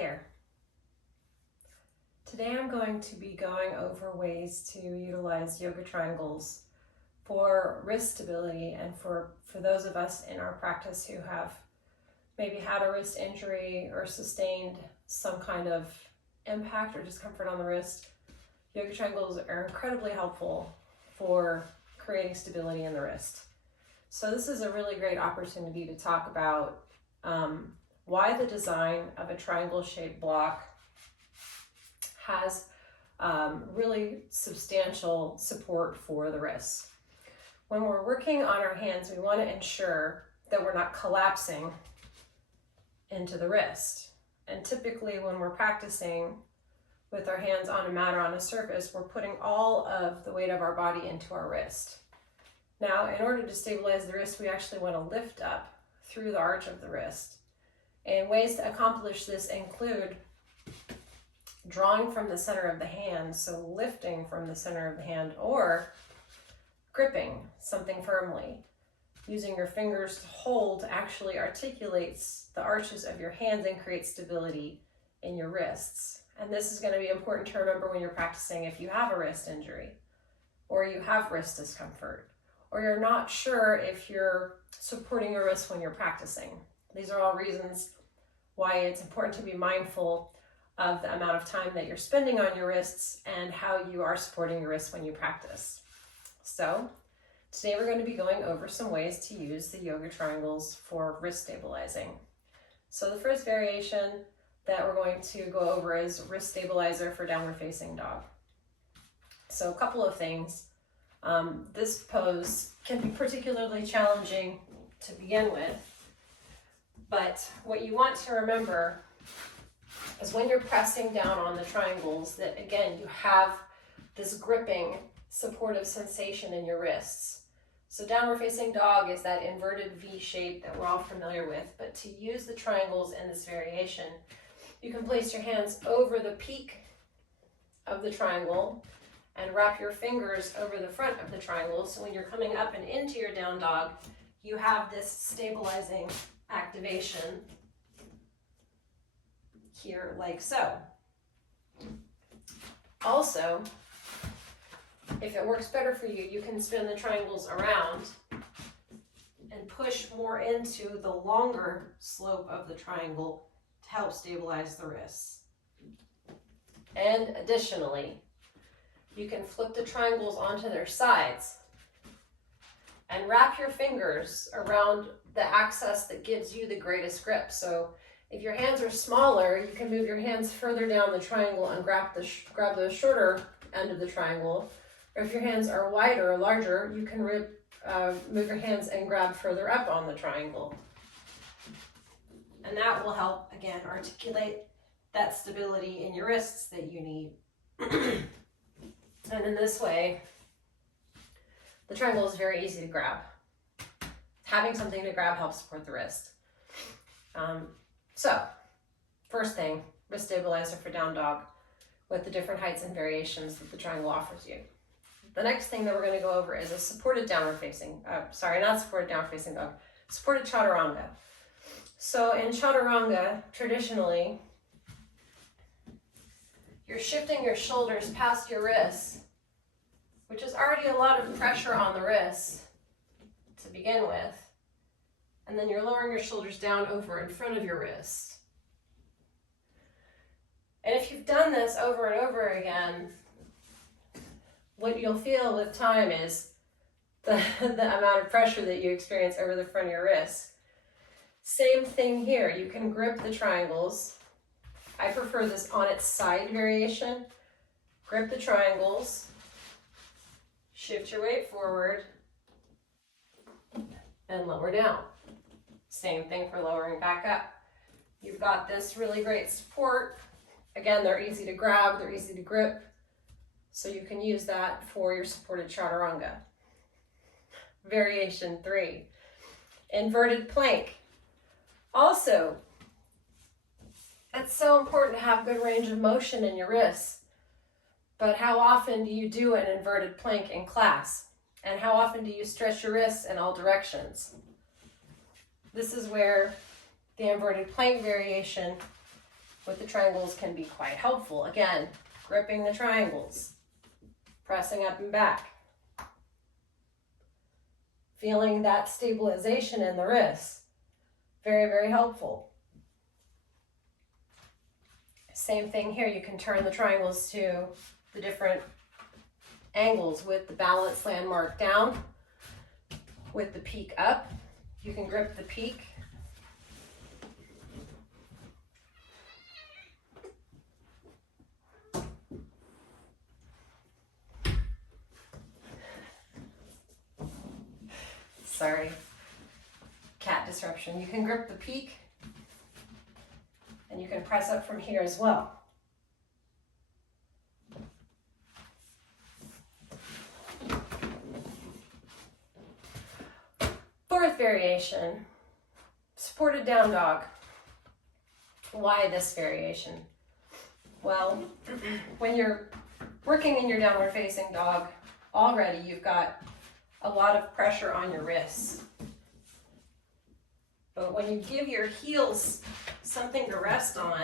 there. Today I'm going to be going over ways to utilize yoga triangles for wrist stability and for those of us in our practice who have maybe had a wrist injury or sustained some kind of impact or discomfort on the wrist. Yoga triangles are incredibly helpful for creating stability in the wrist. So this is a really great opportunity to talk about why the design of a triangle-shaped block has really substantial support for the wrists. When we're working on our hands, we want to ensure that we're not collapsing into the wrist. And typically when we're practicing with our hands on a mat or on a surface, we're putting all of the weight of our body into our wrist. Now, in order to stabilize the wrist, we actually want to lift up through the arch of the wrist. And ways to accomplish this include drawing from the center of the hand, so lifting from the center of the hand, or gripping something firmly. Using your fingers to hold actually articulates the arches of your hands and creates stability in your wrists. And this is going to be important to remember when you're practicing if you have a wrist injury, or you have wrist discomfort, or you're not sure if you're supporting your wrist when you're practicing. These are all reasons why it's important to be mindful of the amount of time that you're spending on your wrists and how you are supporting your wrists when you practice. So today we're going to be going over some ways to use the yoga triangles for wrist stabilizing. So the first variation that we're going to go over is wrist stabilizer for downward facing dog. So a couple of things. This pose can be particularly challenging to begin with, but what you want to remember is when you're pressing down on the triangles that, again, you have this gripping supportive sensation in your wrists. So downward facing dog is that inverted V shape that we're all familiar with, but to use the triangles in this variation, you can place your hands over the peak of the triangle and wrap your fingers over the front of the triangle. So when you're coming up and into your down dog, you have this stabilizing activation here, like so. Also, if it works better for you, you can spin the triangles around and push more into the longer slope of the triangle to help stabilize the wrists. And additionally, you can flip the triangles onto their sides and wrap your fingers around the axis that gives you the greatest grip. So if your hands are smaller, you can move your hands further down the triangle and grab the shorter end of the triangle. Or if your hands are wider or larger, you can move your hands and grab further up on the triangle. And that will help, again, articulate that stability in your wrists that you need. And in this way, the triangle is very easy to grab. Having something to grab helps support the wrist. So, first thing, wrist stabilizer for down dog with the different heights and variations that the triangle offers you. The next thing that we're going to go over is a supported downward facing, dog, supported chaturanga. So in chaturanga, traditionally, you're shifting your shoulders past your wrists, which is already a lot of pressure on the wrists to begin with. And then you're lowering your shoulders down over in front of your wrists. And if you've done this over and over again, what you'll feel with time is the amount of pressure that you experience over the front of your wrists. Same thing here. You can grip the triangles. I prefer this on its side variation. Grip the triangles. Shift your weight forward and lower down. Same thing for lowering back up. You've got this really great support. Again, they're easy to grab, they're easy to grip. So you can use that for your supported chaturanga. Variation 3, inverted plank. Also, it's so important to have good range of motion in your wrists. But how often do you do an inverted plank in class? And how often do you stretch your wrists in all directions? This is where the inverted plank variation with the triangles can be quite helpful. Again, gripping the triangles, pressing up and back, feeling that stabilization in the wrists. Very, very helpful. Same thing here, you can turn the triangles to the different angles with the balance landmark down, with the peak up. You can grip the peak. Sorry, cat disruption. You can grip the peak, and you can press up from here as well. Fourth variation, supported down dog. Why this variation? Well, when you're working in your downward facing dog, already you've got a lot of pressure on your wrists. But when you give your heels something to rest on,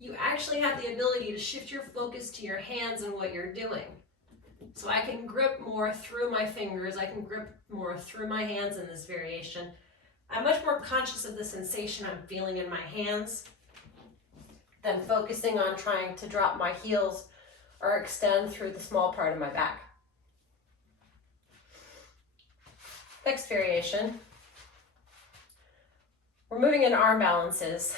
you actually have the ability to shift your focus to your hands and what you're doing. So I can grip more through my fingers, I can grip more through my hands in this variation. I'm much more conscious of the sensation I'm feeling in my hands than focusing on trying to drop my heels or extend through the small part of my back. Next variation, we're moving into arm balances.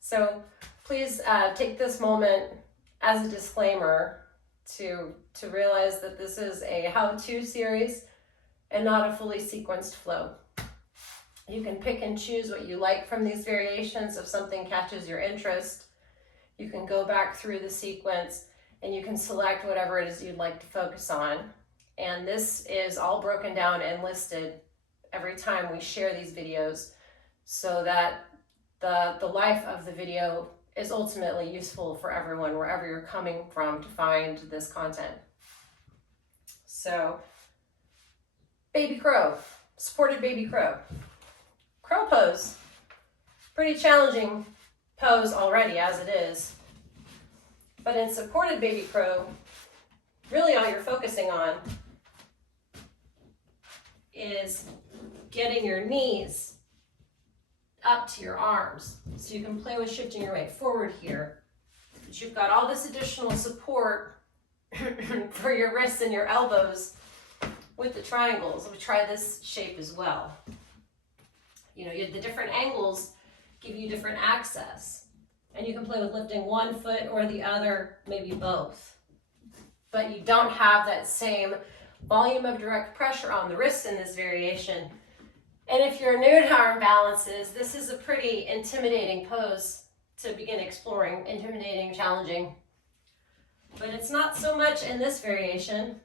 So please take this moment as a disclaimer to realize that this is a how-to series and not a fully sequenced flow. You can pick and choose what you like from these variations. If something catches your interest, you can go back through the sequence and you can select whatever it is you'd like to focus on. And this is all broken down and listed every time we share these videos so that the life of the video is ultimately useful for everyone, wherever you're coming from to find this content. So, baby crow, supported baby crow. Crow pose, pretty challenging pose already as it is. But in supported baby crow, really all you're focusing on is getting your knees up to your arms. So you can play with shifting your weight forward here. But you've got all this additional support for your wrists and your elbows with the triangles. We try this shape as well. You know, the different angles give you different access. And you can play with lifting one foot or the other, maybe both. But you don't have that same volume of direct pressure on the wrists in this variation. And if you're new to arm balances, this is a pretty intimidating pose to begin exploring. Intimidating, challenging. But it's not so much in this variation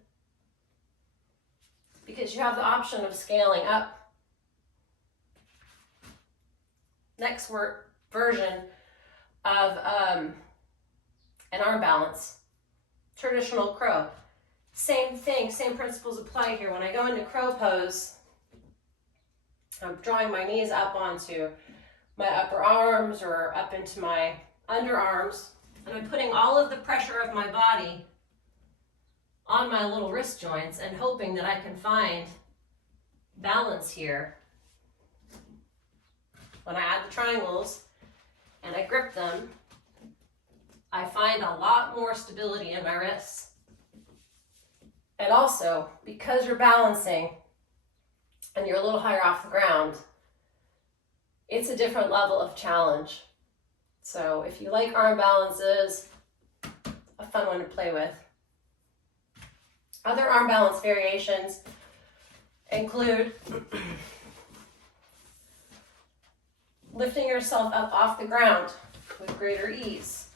because you have the option of scaling up. Next version of an arm balance, traditional crow. Same thing, same principles apply here. When I go into crow pose, I'm drawing my knees up onto my upper arms or up into my underarms, and I'm putting all of the pressure of my body on my little wrist joints and hoping that I can find balance here. When I add the triangles and I grip them, I find a lot more stability in my wrists. And also, because you're balancing and you're a little higher off the ground, it's a different level of challenge. So if you like arm balances, a fun one to play with. Other arm balance variations include lifting yourself up off the ground with greater ease.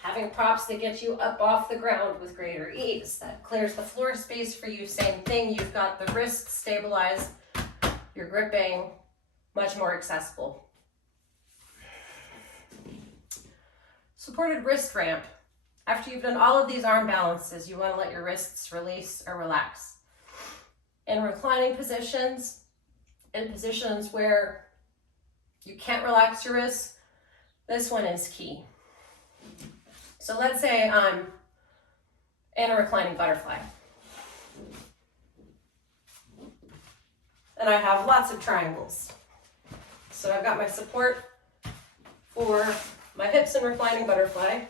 Having props that get you up off the ground with greater ease. That clears the floor space for you. Same thing, you've got the wrists stabilized, you're gripping, much more accessible. Supported wrist ramp. After you've done all of these arm balances, you want to let your wrists release or relax. In reclining positions, in positions where you can't relax your wrists, This one is key. So let's say I'm in a reclining butterfly. And I have lots of triangles. So I've got my support for my hips in reclining butterfly.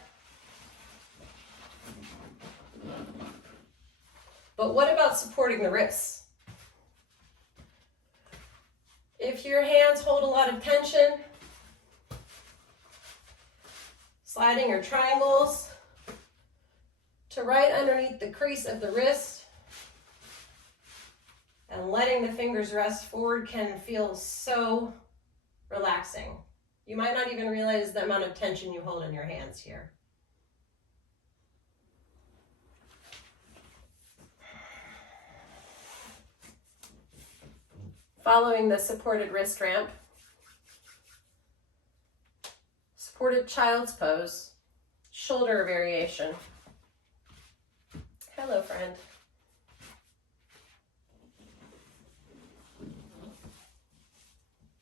But what about supporting the wrists? If your hands hold a lot of tension, sliding your triangles to right underneath the crease of the wrist and letting the fingers rest forward can feel so relaxing. You might not even realize the amount of tension you hold in your hands here. Following the supported wrist ramp, supported child's pose, shoulder variation. Hello, friend.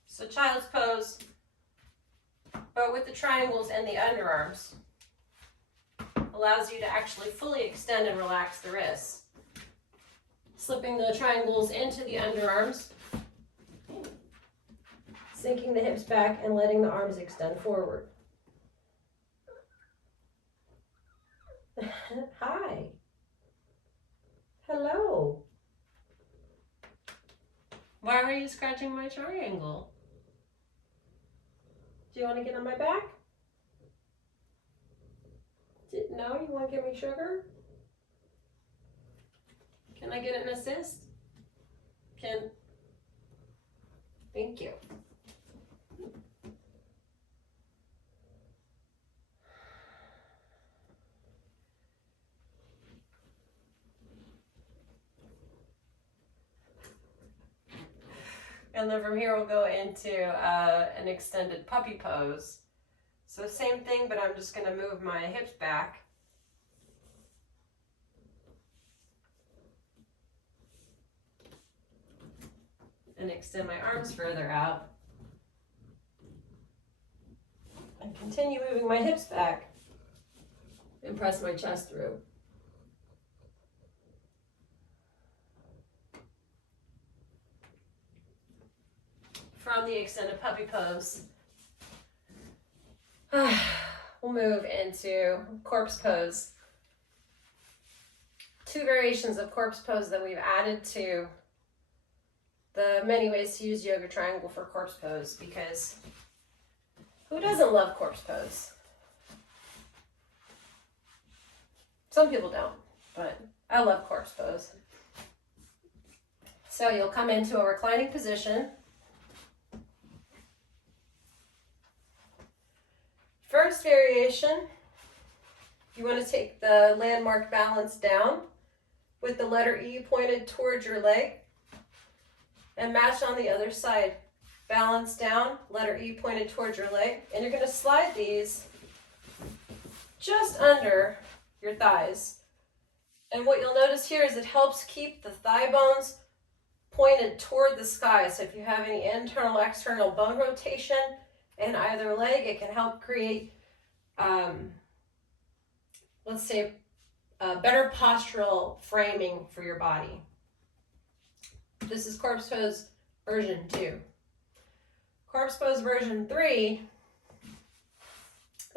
So child's pose, but with the triangles and the underarms, allows you to actually fully extend and relax the wrists. Slipping the triangles into the underarms, sinking the hips back and letting the arms extend forward. Hi. Hello. Why are you scratching my triangle? Do you want to get on my back? No, you want to give me sugar? Can I get an assist? Thank you. And then from here we'll go into an extended puppy pose. So same thing, but I'm just going to move my hips back. And extend my arms further out. And continue moving my hips back. And press my chest through. From the extended puppy pose, we'll move into corpse pose. Two variations of corpse pose that we've added to the many ways to use yoga triangle for corpse pose, because who doesn't love corpse pose? Some people don't, but I love corpse pose. So you'll come into a reclining position. First variation, you want to take the landmark balance down with the letter E pointed towards your leg and match on the other side. Balance down, letter E pointed towards your leg, and you're going to slide these just under your thighs. And what you'll notice here is it helps keep the thigh bones pointed toward the sky. So if you have any internal, external bone rotation in either leg, it can help create, let's say, a better postural framing for your body. This is corpse pose version 2. Corpse pose version 3,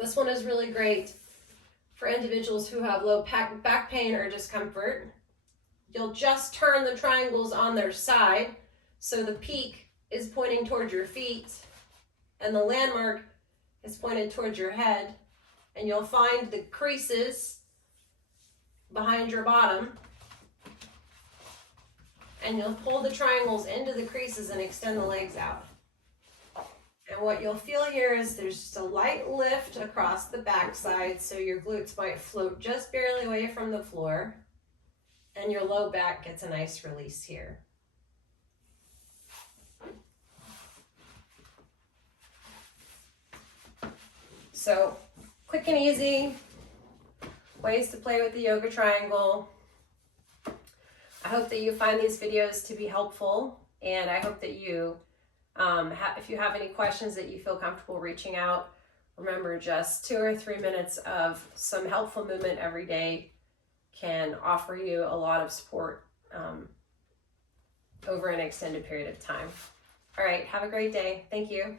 this one is really great for individuals who have low back pain or discomfort. You'll just turn the triangles on their side so the peak is pointing towards your feet and the landmark is pointed towards your head, and you'll find the creases behind your bottom, and you'll pull the triangles into the creases and extend the legs out. And what you'll feel here is there's just a light lift across the backside, so your glutes might float just barely away from the floor, and your low back gets a nice release here. So, quick and easy ways to play with the yoga triangle. I hope that you find these videos to be helpful, and I hope that you, if you have any questions, that you feel comfortable reaching out remember, just 2 or 3 minutes of some helpful movement every day can offer you a lot of support over an extended period of time. All right, have a great day. Thank you.